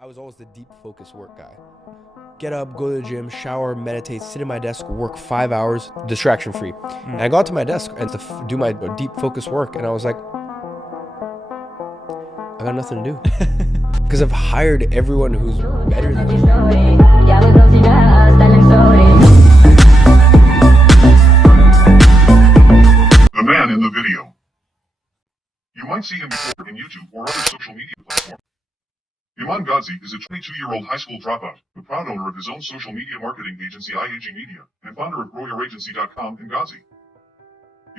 I was always the deep focus work guy. Get up, go to the gym, shower, meditate, sit at my desk, work 5 hours, distraction free. And I got to my desk and to do my deep focus work, and I was like, I got nothing to do. Because I've hired everyone who's better than me. The man in the video. You might see him before in YouTube or other social media platforms. Iman Gadzhi is a 22-year-old high school dropout, the proud owner of his own social media marketing agency IAG Media, and founder of GrowYourAgency.com in Gadzhi.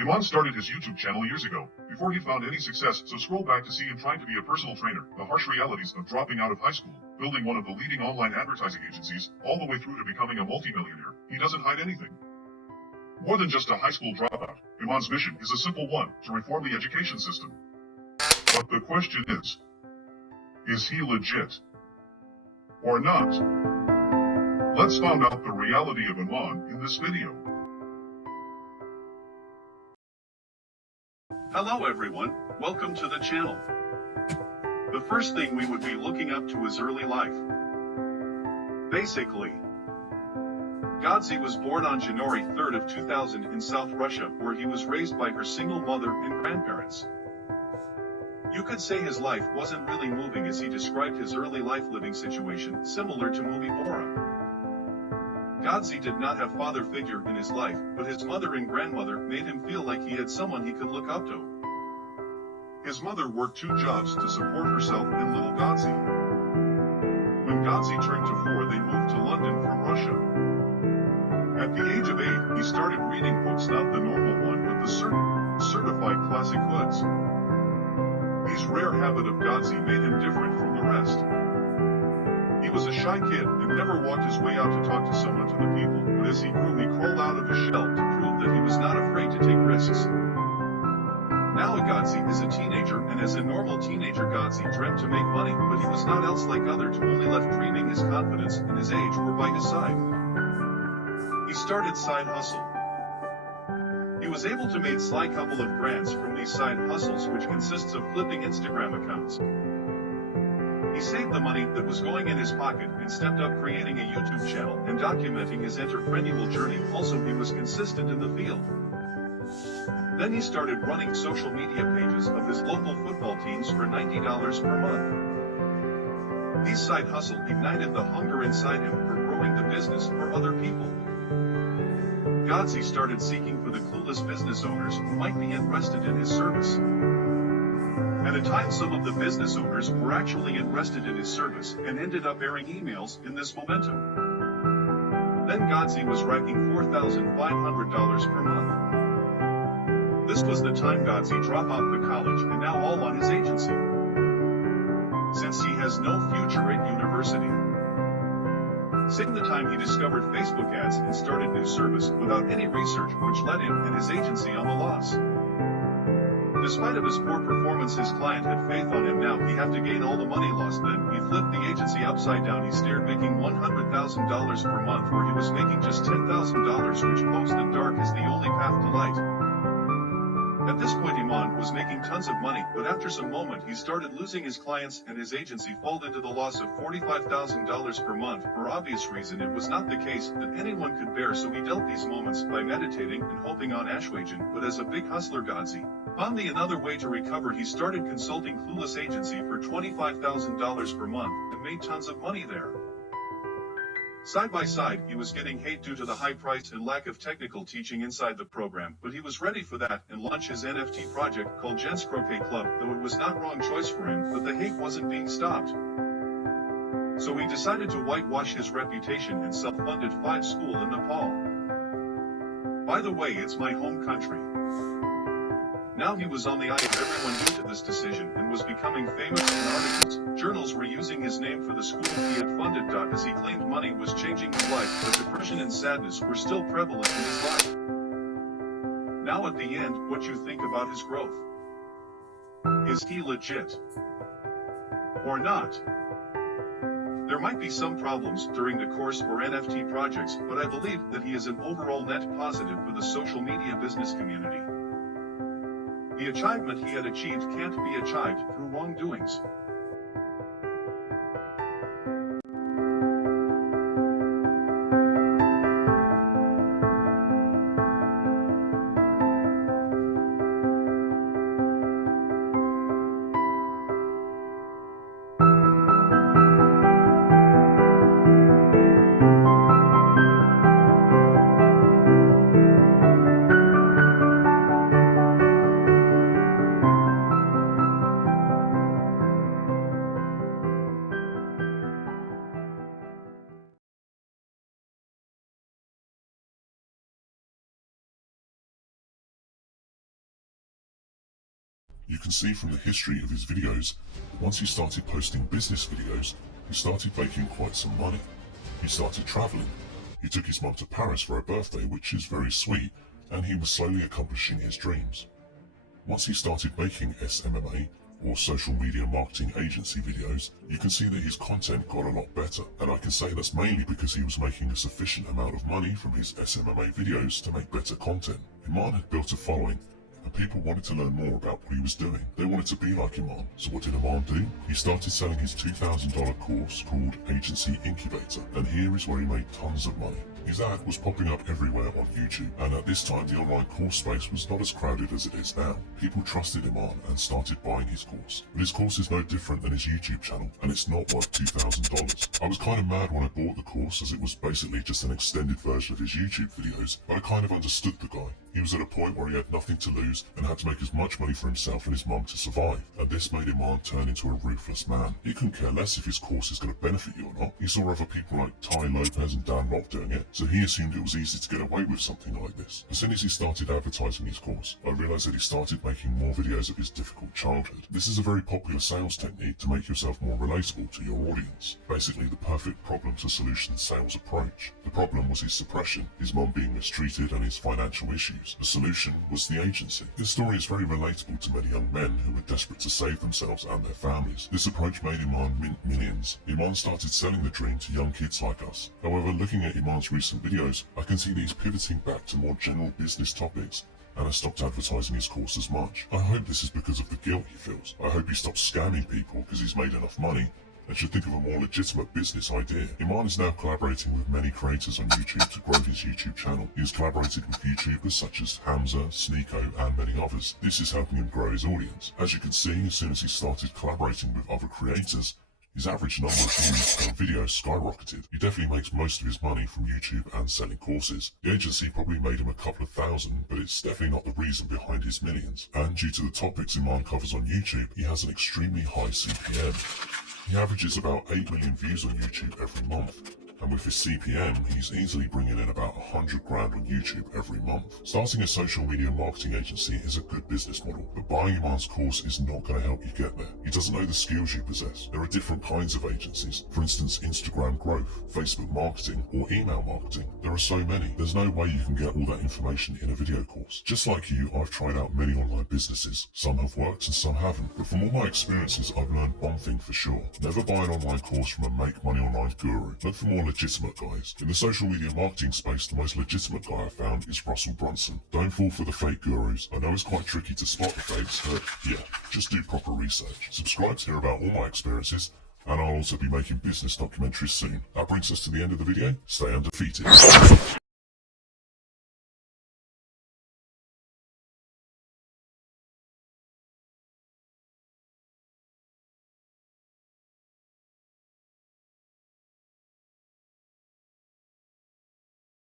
Iman started his YouTube channel years ago, before he found any success, so scroll back to see him trying to be a personal trainer, the harsh realities of dropping out of high school, building one of the leading online advertising agencies, all the way through to becoming a multimillionaire. He doesn't hide anything. More than just a high school dropout, Iman's mission is a simple one, to reform the education system. But the question is he legit? Or not? Let's find out the reality of Iman in this video. Hello everyone, welcome to the channel. The first thing we would be looking up to is early life. Basically, Gadzhi was born on January 3rd of 2000 in South Russia, where he was raised by her single mother and grandparents. You could say his life wasn't really moving, as he described his early life living situation similar to movie Bora. Gadzhi did not have father figure in his life, but his mother and grandmother made him feel like he had someone he could look up to. His mother worked 2 jobs to support herself and little Gadzhi. When Gadzhi turned to 4, they moved to London from Russia. At the age of 8, he started reading books, not the normal one, but the certified classic hoods. This rare habit of Gadzhi made him different from the rest. He was a shy kid and never walked his way out to talk to someone to the people, but as he grew, he crawled out of his shell to prove that he was not afraid to take risks. Now Gadzhi is a teenager, and as a normal teenager, Gadzhi dreamt to make money, but he was not else like others who only left dreaming. His confidence and his age were by his side. He started side hustle. He was able to make sly couple of grants from these side hustles, which consists of flipping Instagram accounts. He saved the money that was going in his pocket and stepped up creating a YouTube channel and documenting his entrepreneurial journey. Also, he was consistent in the field. Then he started running social media pages of his local football teams for $90 per month. These side hustle ignited the hunger inside him for growing the business for other people. Gadzhi started seeking for the clueless business owners who might be interested in his service. At a time, some of the business owners were actually interested in his service and ended up airing emails in this momentum. Then Gadzhi was racking $4,500 per month. This was the time Gadzhi dropped out of college and now all on his agency, since he has no future at university. Same the time he discovered Facebook ads and started new service without any research, which led him and his agency on the loss. Despite of his poor performance, his client had faith on him. Now he had to gain all the money lost. Then he flipped the agency upside down. He started making $100,000 per month, where he was making just $10,000, which posed the dark as the only path to light. At this point, Iman was making tons of money, but after some moment he started losing his clients and his agency fell into the loss of $45,000 per month. For obvious reason, it was not the case that anyone could bear, so he dealt these moments by meditating and hoping on Ashwajan. But as a big hustler, Gadzhi found another way to recover. He started consulting clueless agency for $25,000 per month and made tons of money there. Side by side, he was getting hate due to the high price and lack of technical teaching inside the program, but he was ready for that and launched his NFT project called Gents Croquet Club, though it was not wrong choice for him, but the hate wasn't being stopped. So he decided to whitewash his reputation and self-funded 5 schools in Nepal. By the way, it's my home country. Now he was on the eye of everyone due to this decision and was becoming famous in articles. Journals were using his name for the school he had funded. As he claimed money was changing his life, but depression and sadness were still prevalent in his life. Now at the end, what you think about his growth? Is he legit? Or not? There might be some problems during the course or NFT projects, but I believe that he is an overall net positive for the social media business community. The achievement he had achieved can't be achieved through wrongdoings. You can see from the history of his videos, once he started posting business videos, he started making quite some money. He started traveling. He took his mum to Paris for her birthday, which is very sweet, and he was slowly accomplishing his dreams. Once he started making SMMA, or social media marketing agency videos, you can see that his content got a lot better, and I can say that's mainly because he was making a sufficient amount of money from his SMMA videos to make better content. Iman had built a following, and people wanted to learn more about what he was doing. They wanted to be like Iman. So what did Iman do? He started selling his $2,000 course called Agency Incubator, and here is where he made tons of money. His ad was popping up everywhere on YouTube, and at this time the online course space was not as crowded as it is now. People trusted Iman and started buying his course. But his course is no different than his YouTube channel, and it's not worth $2,000. I was kind of mad when I bought the course, as it was basically just an extended version of his YouTube videos, but I kind of understood the guy. He was at a point where he had nothing to lose and had to make as much money for himself and his mum to survive, and this made Iman turn into a ruthless man. He couldn't care less if his course is going to benefit you or not. He saw other people like Ty Lopez and Dan Locke doing it, so he assumed it was easy to get away with something like this. As soon as he started advertising his course, I realized that he started making more videos of his difficult childhood. This is a very popular sales technique to make yourself more relatable to your audience. Basically the perfect problem to solution sales approach. The problem was his suppression, his mum being mistreated, and his financial issues. The solution was the agency. This story is very relatable to many young men who were desperate to save themselves and their families. This approach made Iman mint millions. Iman started selling the dream to young kids like us. However, looking at Iman's recent videos, I can see that he's pivoting back to more general business topics and has stopped advertising his course as much. I hope this is because of the guilt he feels. I hope he stops scamming people because he's made enough money and should think of a more legitimate business idea. Iman is now collaborating with many creators on YouTube to grow his YouTube channel. He has collaborated with YouTubers such as Hamza, Sneeko, and many others. This is helping him grow his audience. As you can see, as soon as he started collaborating with other creators, his average number of views per video skyrocketed. He definitely makes most of his money from YouTube and selling courses. The agency probably made him a couple of thousand, but it's definitely not the reason behind his millions. And due to the topics Iman covers on YouTube, he has an extremely high CPM. He averages about 8 million views on YouTube every month, and with his CPM, he's easily bringing in about 100 grand on YouTube every month. Starting a social media marketing agency is a good business model, but buying Iman's course is not going to help you get there. He doesn't know the skills you possess. There are different kinds of agencies, for instance Instagram growth, Facebook marketing, or email marketing. There are so many. There's no way you can get all that information in a video course. Just like you, I've tried out many online businesses. Some have worked and some haven't, but from all my experiences, I've learned one thing for sure. Never buy an online course from a make money online guru. Look for more legitimate guys. In the social media marketing space, the most legitimate guy I've found is Russell Brunson. Don't fall for the fake gurus. I know it's quite tricky to spot the fakes, but yeah, just do proper research. Subscribe to hear about all my experiences, and I'll also be making business documentaries soon. That brings us to the end of the video. Stay undefeated.